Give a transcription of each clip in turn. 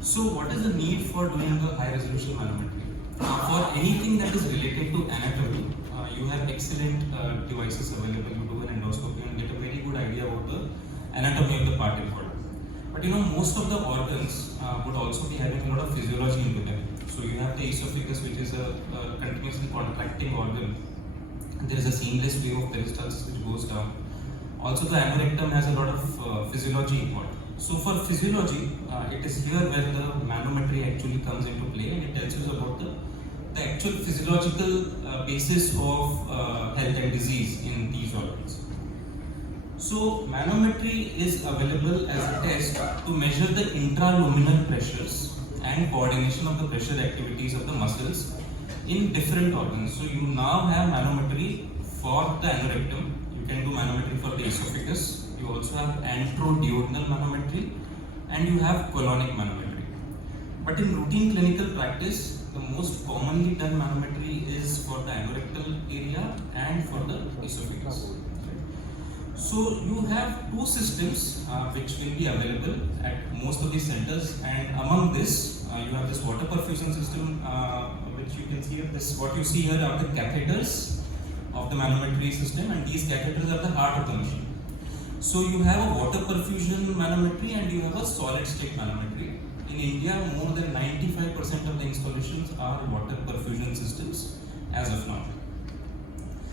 So what is the need for doing a high resolution manometry? For anything that is related to anatomy, you have excellent devices available. You do an endoscopy and get a very good idea about the anatomy of the part involved. But most of the organs would also be having a lot of physiology into them. So you have the esophagus, which is a continuously contracting organ. There is a seamless wave of peristalsis which goes down. Also the anorectum has a lot of physiology involved. So for physiology, it is here where the manometry actually comes into play, and it tells you about the actual physiological basis of health and disease in these organs. So manometry is available as a test to measure the intraluminal pressures and coordination of the pressure activities of the muscles in different organs. So you now have manometry for the anorectum, you can do manometry for the esophagus, you also have antroduodenal manometry, and you have colonic manometry. But in routine clinical practice, the most commonly done manometry is for the anorectal area and for the esophagus. So you have two systems which will be available at most of the centers, and among this you have this water perfusion system which you can see here. This what you see here are the catheters of the manometry system, and these catheters are the heart of the machine. So you have a water perfusion manometry and you have a solid state manometry. In India, more than 95% of the installations are water perfusion systems as of now.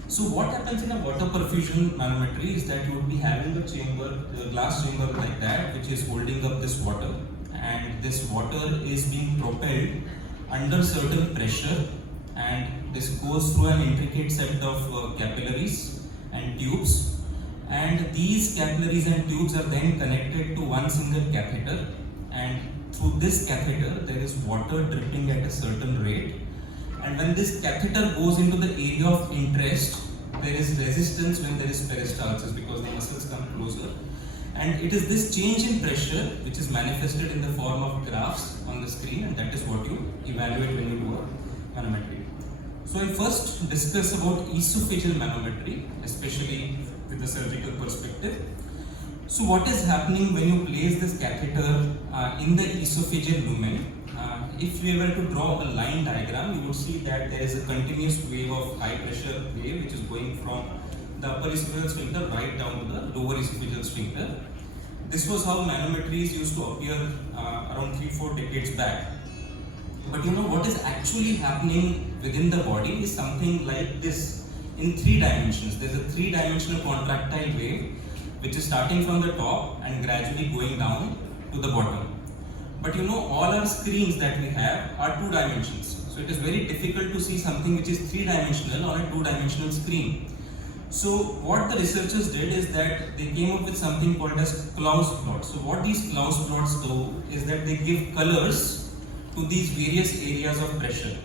So what happens in a water perfusion manometry is that you would be having a chamber, a glass chamber like that, which is holding up this water, and this water is being propelled under certain pressure, and this goes through an intricate set of capillaries and tubes, and these capillaries and tubes are then connected to one single catheter, and through this catheter there is water dripping at a certain rate. And when this catheter goes into the area of interest, there is resistance when there is peristalsis because the muscles come closer. And it is this change in pressure which is manifested in the form of graphs on the screen, and that is what you evaluate when you do a manometry. So I first discuss about esophageal manometry, especially with the surgical perspective. So what is happening when you place this catheter in the esophageal lumen? If we were to draw a line diagram, you would see that there is a continuous wave of high pressure wave which is going from the upper esophageal sphincter right down to the lower esophageal sphincter. This was how manometries used to appear around 3-4 decades back. But what is actually happening within the body is something like this in 3 dimensions. There is a 3-dimensional contractile wave which is starting from the top and gradually going down to the bottom. But all our screens that we have are 2 dimensions. So it is very difficult to see something which is 3-dimensional on a 2-dimensional screen. So what the researchers did is that they came up with something called as Claus plots. So what these Claus plots do is that they give colors to these various areas of pressure.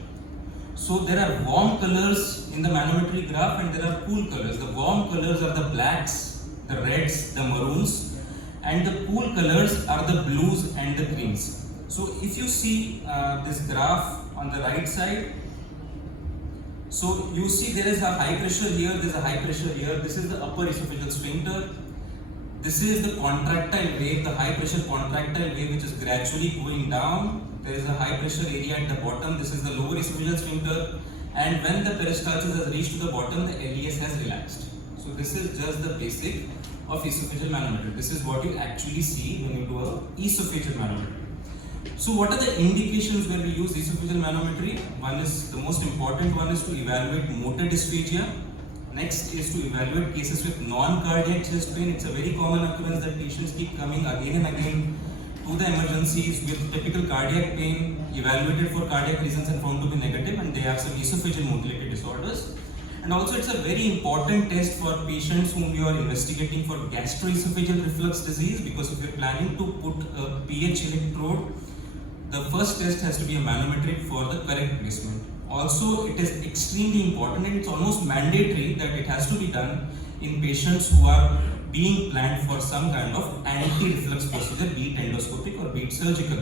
So there are warm colors in the manometry graph and there are cool colors. The warm colors are the blacks, the reds, the maroons, and the cool colors are the blues and the greens. So if you see this graph on the right side, so you see there is a high pressure here, there is a high pressure here. This is the upper esophageal sphincter. This is the contractile wave, the high pressure contractile wave which is gradually going down. There is a high pressure area at the bottom. This is the lower esophageal sphincter. And when the peristalsis has reached to the bottom, the LES has relaxed. So this is just the basic of esophageal manometry. This is what you actually see when you do a esophageal manometry. So what are the indications when we use esophageal manometry? One is, the most important one is to evaluate motor dysphagia. Next is to evaluate cases with non-cardiac chest pain. It's a very common occurrence that patients keep coming again and again to the emergencies with typical cardiac pain, evaluated for cardiac reasons and found to be negative, and they have some esophageal motility disorders. And also it's a very important test for patients whom you are investigating for gastroesophageal reflux disease, because if you're planning to put a pH electrode, the first test has to be a manometric for the correct placement. Also, it is extremely important and it's almost mandatory that it has to be done in patients who are being planned for some kind of anti-reflux procedure, be it endoscopic or be it surgical.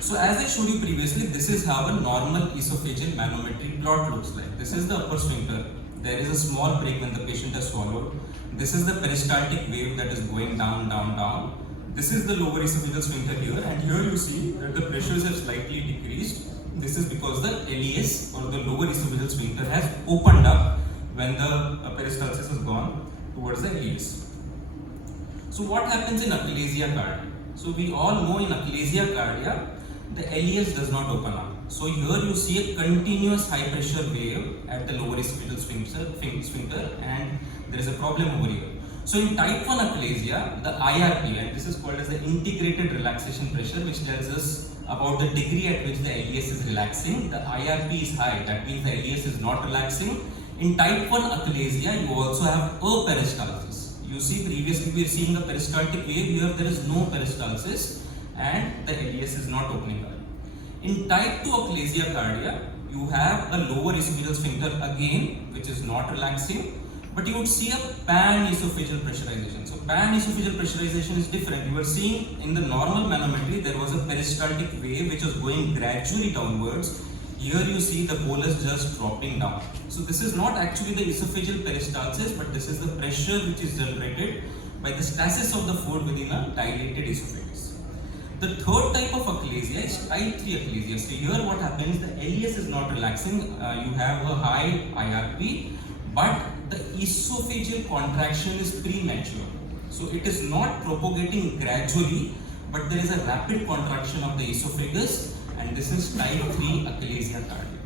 So as I showed you previously, this is how a normal esophageal manometry plot looks like. This is the upper sphincter. There is a small break when the patient has swallowed. This is the peristaltic wave that is going down, down, down. This is the lower esophageal sphincter here, and here you see that the pressures have slightly decreased. This is because the LES or the lower esophageal sphincter has opened up when the peristalsis has gone towards the LES. So what happens in Achalaisa Cardia? So we all know in Achalaisa Cardia, the LES does not open up. So here you see a continuous high pressure wave at the lower esophageal sphincter, and there is a problem over here. So in type 1 achalasia, the IRP, and this is called as the integrated relaxation pressure, which tells us about the degree at which the LES is relaxing. The IRP is high, that means the LES is not relaxing. In type 1 achalasia, you also have peristalsis. You see, previously we were seeing the peristaltic wave, here there is no peristalsis and the LES is not opening up. In type 2 achalasia cardia, you have a lower esophageal sphincter again, which is not relaxing, but you would see a pan-esophageal pressurization. So pan-esophageal pressurization is different. You were seeing in the normal manometry, there was a peristaltic wave which was going gradually downwards. Here you see the bolus just dropping down. So this is not actually the esophageal peristalsis, but this is the pressure which is generated by the stasis of the food within a dilated esophagus. The third type of achalasia is type 3 achalasia. So here what happens, the LES is not relaxing, you have a high IRP, but the esophageal contraction is premature. So it is not propagating gradually, but there is a rapid contraction of the esophagus, and this is type 3 achalasia cardia.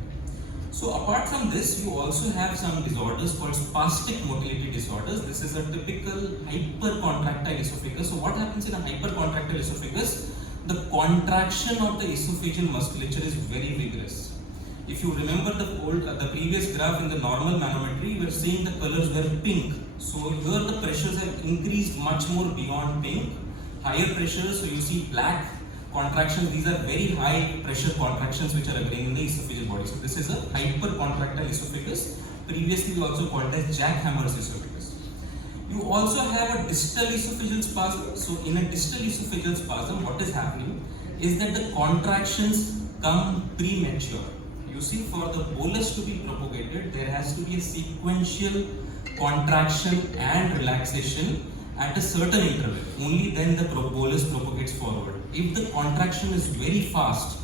So apart from this, you also have some disorders called spastic motility disorders. This is a typical hypercontractile esophagus. So what happens in a hypercontractile esophagus? The contraction of the esophageal musculature is very vigorous. If you remember the previous graph in the normal manometry, we were seeing the colors were pink. So here the pressures have increased much more beyond pink. Higher pressures, so you see black contractions. These are very high pressure contractions which are occurring in the esophageal body. So this is a hypercontractile esophagus. Previously we also called as jackhammer's esophagus. You also have a distal esophageal spasm. So in a distal esophageal spasm, what is happening is that the contractions come premature. You see, for the bolus to be propagated, there has to be a sequential contraction and relaxation at a certain interval. Only then the bolus propagates forward. If the contraction is very fast,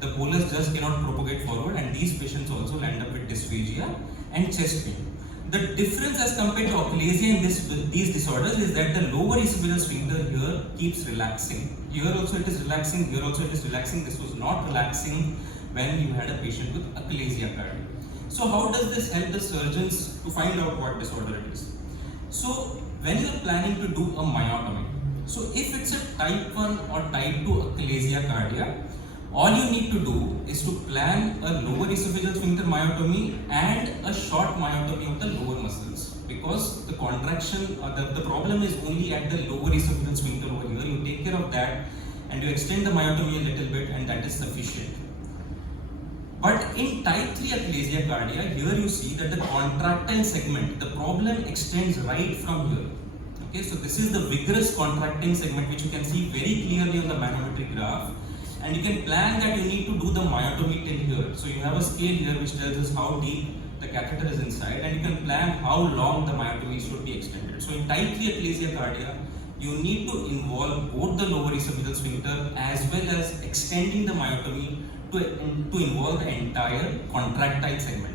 the bolus just cannot propagate forward, and these patients also land up with dysphagia and chest pain. The difference as compared to achalasia in these disorders is that the lower esophageal sphincter here keeps relaxing. Here also it is relaxing, here also it is relaxing. This was not relaxing when you had a patient with achalasia cardia. So how does this help the surgeons to find out what disorder it is? So when you are planning to do a myotomy, so if it's a type 1 or type 2 achalasia cardia, all you need to do is to plan a lower esophageal sphincter myotomy and a short myotomy of the lower muscles, because the contraction or the problem is only at the lower esophageal sphincter over here. You take care of that and you extend the myotomy a little bit, and that is sufficient. But in type 3 achalasia cardia, here you see that the contractile segment, the problem extends right from here. Okay, so this is the vigorous contracting segment which you can see very clearly on the manometry graph, and you can plan that you need to do the myotomy till here. So you have a scale here which tells us how deep the catheter is inside, and you can plan how long the myotomy should be extended. So in type 3 achalasia cardia, you need to involve both the lower esophageal sphincter as well as extending the myotomy to involve the entire contractile segment.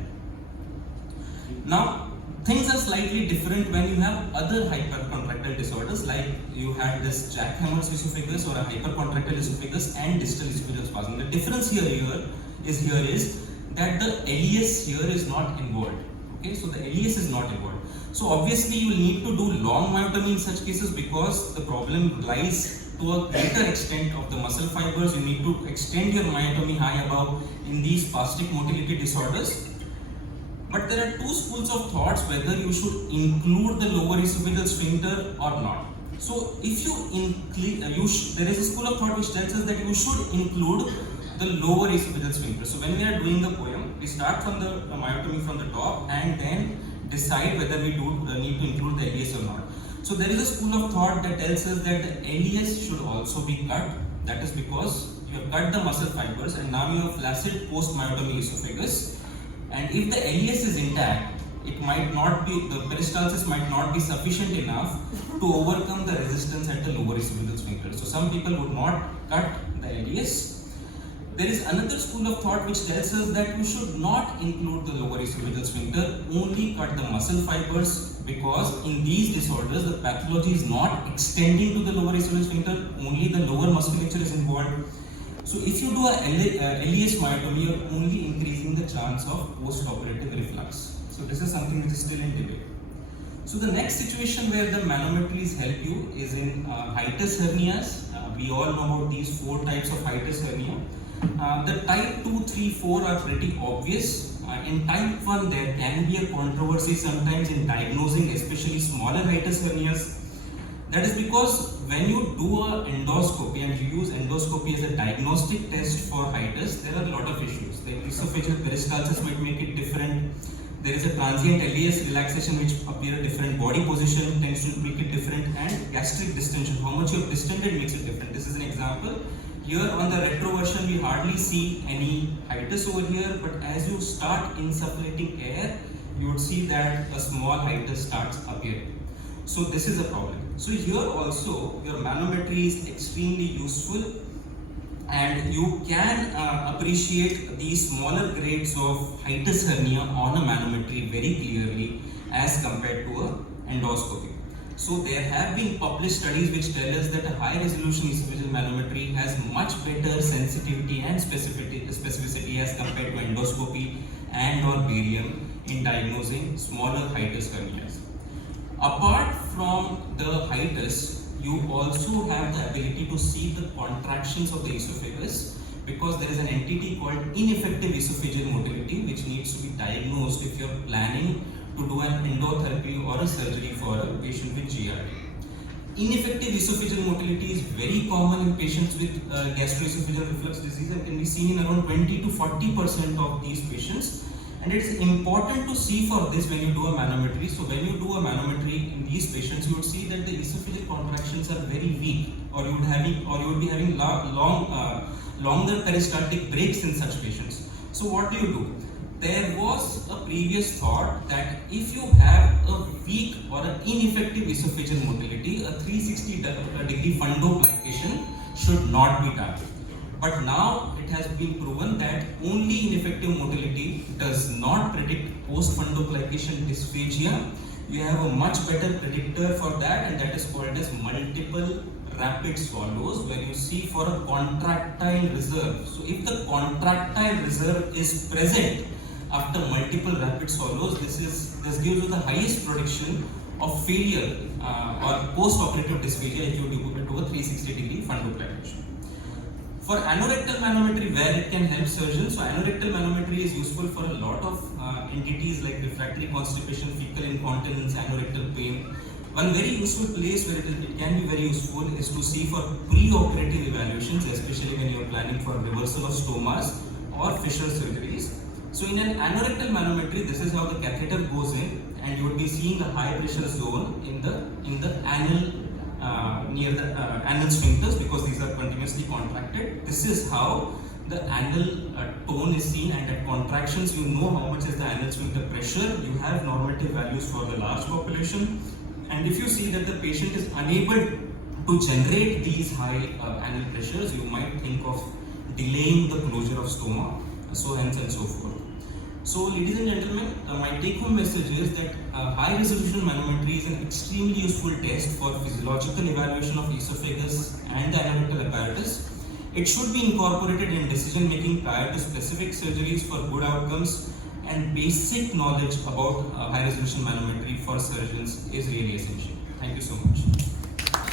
Now, things are slightly different when you have other hypercontractile disorders, like you had this jackhammer's esophagus or a hypercontractile esophagus and distal esophageal spasm. The difference here is that the LES here is not involved. Okay, so the LES is not involved. So obviously you will need to do long myotomy in such cases, because the problem lies to a greater extent of the muscle fibers. You need to extend your myotomy high above in these spastic motility disorders. But there are two schools of thoughts whether you should include the lower esophageal sphincter or not. So if you include, there is a school of thought which tells us that you should include the lower esophageal sphincter. So when we are doing the poem, we start from the myotomy from the top and then decide whether we need to include the LES or not. So there is a school of thought that tells us that the LES should also be cut. That is because you have cut the muscle fibers and now you have flaccid post-myotomy esophagus. And if the LES is intact, it might not be, the peristalsis might not be sufficient enough to overcome the resistance at the lower esophageal sphincter. So some people would not cut the LES. There is another school of thought which tells us that we should not include the lower esophageal sphincter, only cut the muscle fibers, because in these disorders the pathology is not extending to the lower esophageal sphincter, only the lower musculature is involved. So if you do a LES myotomy, you are only increasing the chance of post-operative reflux. So this is something which is still in debate. So the next situation where the manometries help you is in hiatus hernias. We all know about these 4 types of hiatus hernia. The type 2, 3, 4 are pretty obvious. In type 1 there can be a controversy sometimes in diagnosing especially smaller hiatus hernias. That is because when you do a endoscopy and you use endoscopy as a diagnostic test for hiatus, there are a lot of issues. The esophageal peristalsis might make it different. There is a transient LES relaxation which appear a different body position, tends to make it different, and gastric distension, how much you have distended makes it different. This is an example. Here on the retro version we hardly see any hiatus over here, but as you start insufflating air, you would see that a small hiatus starts appearing. So this is a problem. So here also your manometry is extremely useful, and you can appreciate these smaller grades of hiatus hernia on a manometry very clearly as compared to an endoscopy. So there have been published studies which tell us that a high resolution esophageal manometry has much better sensitivity and specificity as compared to endoscopy and or barium in diagnosing smaller hiatus hernias. Apart from the hiatus, you also have the ability to see the contractions of the esophagus, because there is an entity called ineffective esophageal motility which needs to be diagnosed if you are planning to do an endotherapy or a surgery for a patient with GERD. Ineffective esophageal motility is very common in patients with gastroesophageal reflux disease and can be seen in around 20 to 40% of these patients. And it is important to see for this when you do a manometry. So when you do a manometry in these patients, you would see that the esophageal contractions are very weak, or you would be having longer peristaltic breaks in such patients. So what do? There was a previous thought that if you have a weak or an ineffective esophageal motility, a 360-degree fundoplication should not be done. But now it has been proven that only ineffective motility does not predict post-fundoplication dysphagia. You have a much better predictor for that, and that is called as multiple rapid swallows, where you see for a contractile reserve. So if the contractile reserve is present after multiple rapid swallows, this gives you the highest prediction of failure or post-operative dysphagia if you do a 360-degree fundoplication. For anorectal manometry, where it can help surgeons, so anorectal manometry is useful for a lot of entities like refractory constipation, fecal incontinence, anorectal pain. One very useful place where it can be very useful is to see for pre-operative evaluations, especially when you are planning for reversal of stomas or fissure surgeries. So in an anorectal manometry, this is how the catheter goes in, and you would be seeing a high pressure zone in the anal near the anal sphincters, because these are continuously contracted. This is how the anal tone is seen, and at contractions you know how much is the anal sphincter pressure. You have normative values for the large population, and if you see that the patient is unable to generate these high anal pressures, you might think of delaying the closure of stoma, so hence and so forth. So ladies and gentlemen, my take home message is that high resolution manometry is an extremely useful test for physiological evaluation of esophagus and the anorectal apparatus. It should be incorporated in decision making prior to specific surgeries for good outcomes, and basic knowledge about high resolution manometry for surgeons is really essential. Thank you so much.